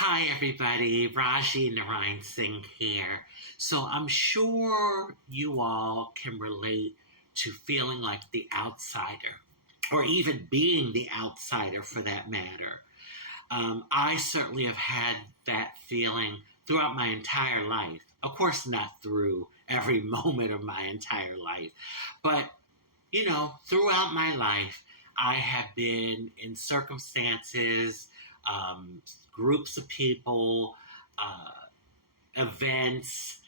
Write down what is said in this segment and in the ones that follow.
Hi, everybody. Rajee Narinesingh here. So I'm sure you all can relate to feeling like the outsider, or even being the outsider for that matter. I certainly have had that feeling throughout my entire life. Of course, not through every moment of my entire life, but throughout my life, I have been in circumstances, um, groups of people, uh, events,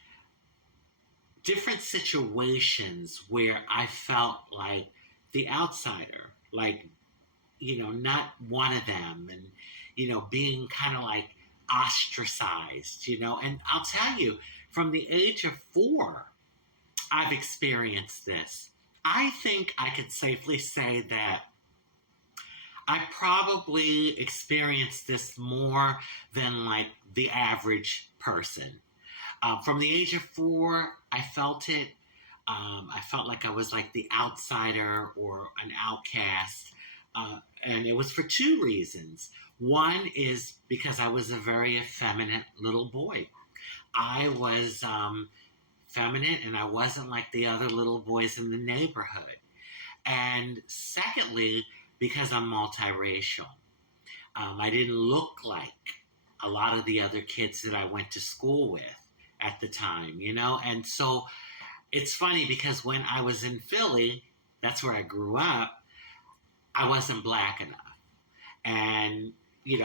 different situations where I felt like the outsider, like, not one of them, and, being kind of like ostracized, And I'll tell you, from the age of 4, I've experienced this. I think I could safely say that I probably experienced this more than like the average person. From the age of 4, I felt it. I felt like I was like the outsider or an outcast. And it was for two reasons. One is because I was a very effeminate little boy. I was feminine and I wasn't like the other little boys in the neighborhood. And secondly, because I'm multiracial. I didn't look like a lot of the other kids that I went to school with at the time. And so it's funny because when I was in Philly, that's where I grew up, I wasn't black enough. And,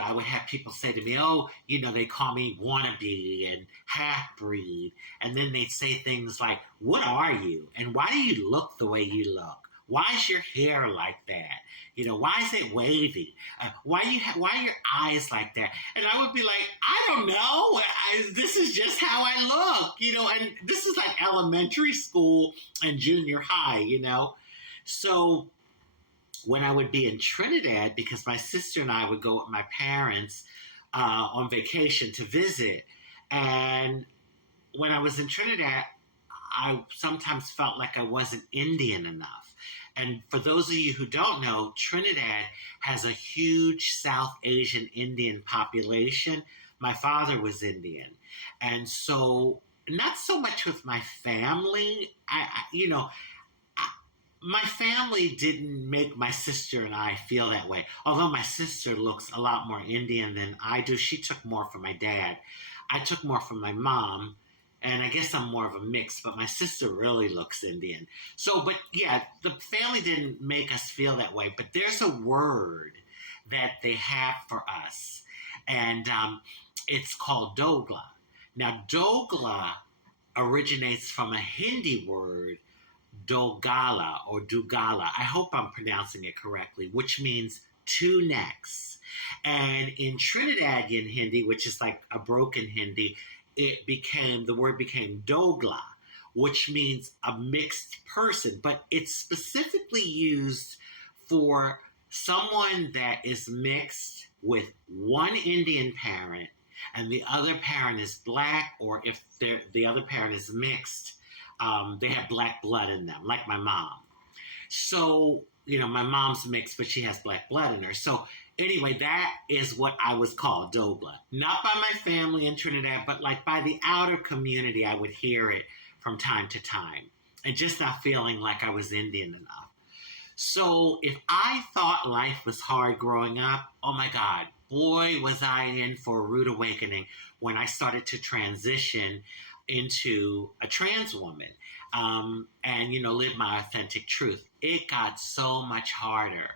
I would have people say to me, oh, they call me wannabe and half breed. And then they'd say things like, what are you? And why do you look the way you look? Why is your hair like that? Why is it wavy? Why are your eyes like that? And I would be like, I don't know. This is just how I look, and this is like elementary school and junior high. So when I would be in Trinidad, because my sister and I would go with my parents on vacation to visit, and when I was in Trinidad, I sometimes felt like I wasn't Indian enough. And for those of you who don't know, Trinidad has a huge South Asian Indian population. My father was Indian. And so, not so much with my family. My family didn't make my sister and I feel that way. Although my sister looks a lot more Indian than I do. She took more from my dad. I took more from my mom. And I guess I'm more of a mix, but my sister really looks Indian. So, but yeah, the family didn't make us feel that way. But there's a word that they have for us, and it's called dogla. Now, dogla originates from a Hindi word, dogala or dugala. I hope I'm pronouncing it correctly, which means two necks. And in Trinidadian Hindi, which is like a broken Hindi, the word became dogla, which means a mixed person, but it's specifically used for someone that is mixed with one Indian parent and the other parent is black, or if the other parent is mixed, they have black blood in them, like my mom. So, my mom's mixed, but she has black blood in her. So anyway, that is what I was called, Dogla. Not by my family in Trinidad, but like by the outer community, I would hear it from time to time. And just not feeling like I was Indian enough. So if I thought life was hard growing up, oh my God, boy, was I in for a rude awakening when I started to transition into a trans woman and, live my authentic truth. It got so much harder.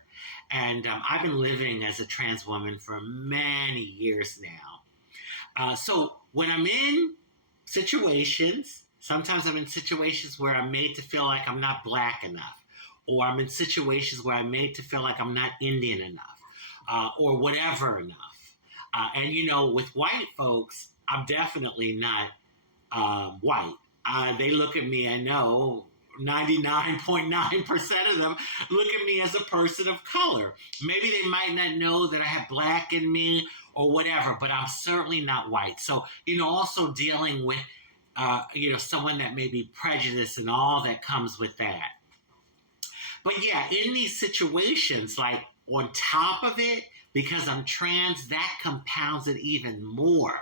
And I've been living as a trans woman for many years now. So when I'm in situations, sometimes I'm in situations where I'm made to feel like I'm not black enough, or I'm in situations where I'm made to feel like I'm not Indian enough, or whatever enough. And, with white folks, I'm definitely not white. They look at me, I know, 99.9% of them look at me as a person of color. Maybe they might not know that I have black in me or whatever, but I'm certainly not white. So, also dealing with, someone that may be prejudiced and all that comes with that. But yeah, in these situations, like on top of it, because I'm trans, that compounds it even more.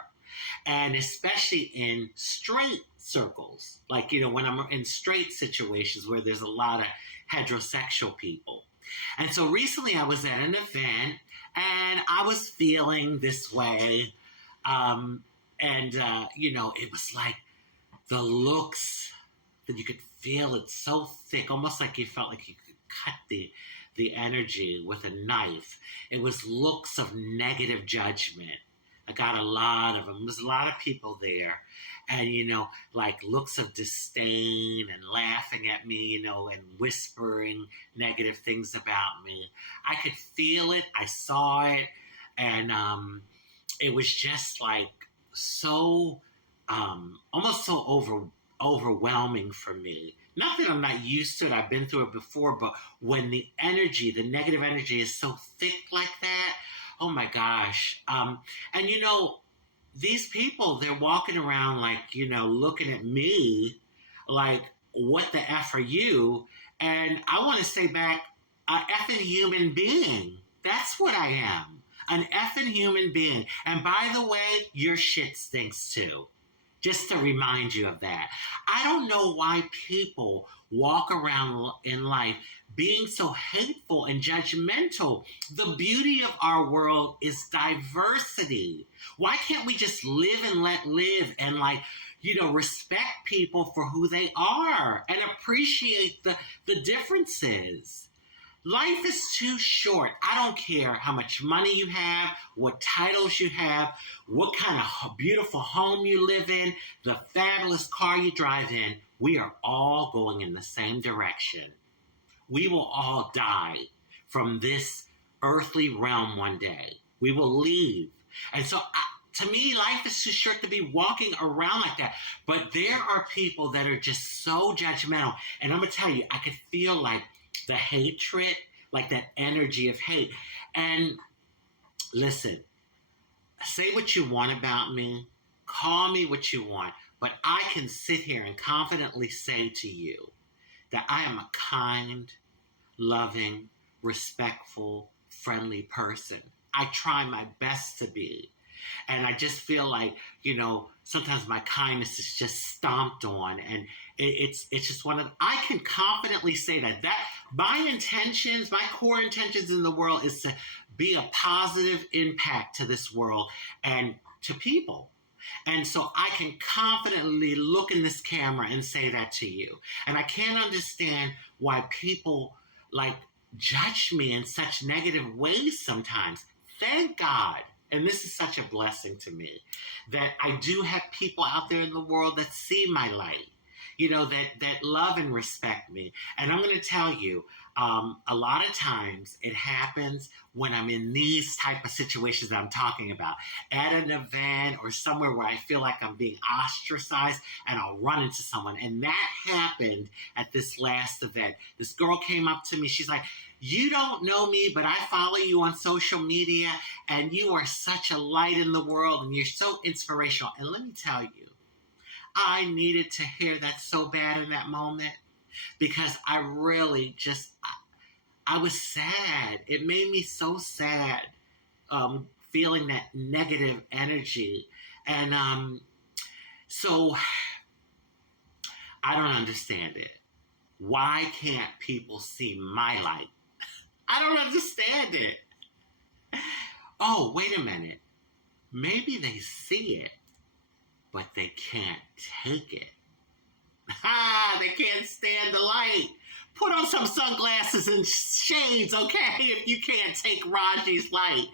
And especially in straight circles, like, when I'm in straight situations where there's a lot of heterosexual people. And so recently I was at an event and I was feeling this way. It was like the looks that you could feel it so thick, almost like you felt like you could cut the energy with a knife. It was looks of negative judgment. I got a lot of them. There's a lot of people there. And, like looks of disdain and laughing at me, and whispering negative things about me. I could feel it. I saw it. And it was just like so, almost so overwhelming for me. Not that I'm not used to it. I've been through it before. But when the negative energy is so thick like that, oh my gosh. These people, they're walking around like, looking at me like, what the F are you? And I want to say back, an effing human being. That's what I am. An effing human being. And by the way, your shit stinks too. Just to remind you of that. I don't know why people walk around in life being so hateful and judgmental. The beauty of our world is diversity. Why can't we just live and let live and respect people for who they are and appreciate the differences? Life is too short. I don't care how much money you have, what titles you have, what kind of beautiful home you live in, the fabulous car you drive in. We are all going in the same direction. We will all die from this earthly realm one day. We will leave. And so to me, life is too short to be walking around like that. But there are people that are just so judgmental. And I'm going to tell you, I could feel like the hatred, like that energy of hate. And listen, say what you want about me, call me what you want, but I can sit here and confidently say to you that I am a kind, loving, respectful, friendly person. I try my best to be. And I just feel like, sometimes my kindness is just stomped on. And it's just I can confidently say that my intentions, my core intentions in the world is to be a positive impact to this world and to people. And so I can confidently look in this camera and say that to you. And I can't understand why people judge me in such negative ways sometimes. Thank God. And this is such a blessing to me that I do have people out there in the world that see my light, that love and respect me. And I'm going to tell you, a lot of times it happens when I'm in these type of situations that I'm talking about, at an event or somewhere where I feel like I'm being ostracized, and I'll run into someone. And that happened at this last event. This girl came up to me. She's like, "You don't know me, but I follow you on social media, and you are such a light in the world, and you're so inspirational." And let me tell you, I needed to hear that so bad in that moment, because I really I was sad. It made me so sad, feeling that negative energy. And so I don't understand it. Why can't people see my light? I don't understand it. Oh, wait a minute. Maybe they see it, but they can't take it. They can't stand the light. Put on some sunglasses and shades, okay, if you can't take Rajee's light.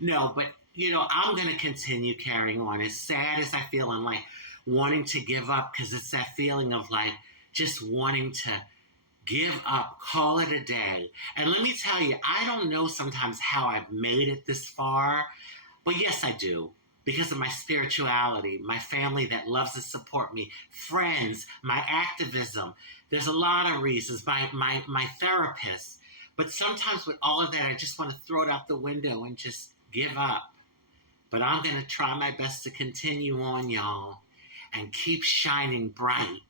No, but, I'm going to continue carrying on. As sad as I feel and wanting to give up, because it's that feeling of just wanting to give up, call it a day. And let me tell you, I don't know sometimes how I've made it this far, but yes, I do. Because of my spirituality, my family that loves to support me, friends, my activism. There's a lot of reasons, my therapist. But sometimes with all of that, I just want to throw it out the window and just give up. But I'm going to try my best to continue on, y'all, and keep shining bright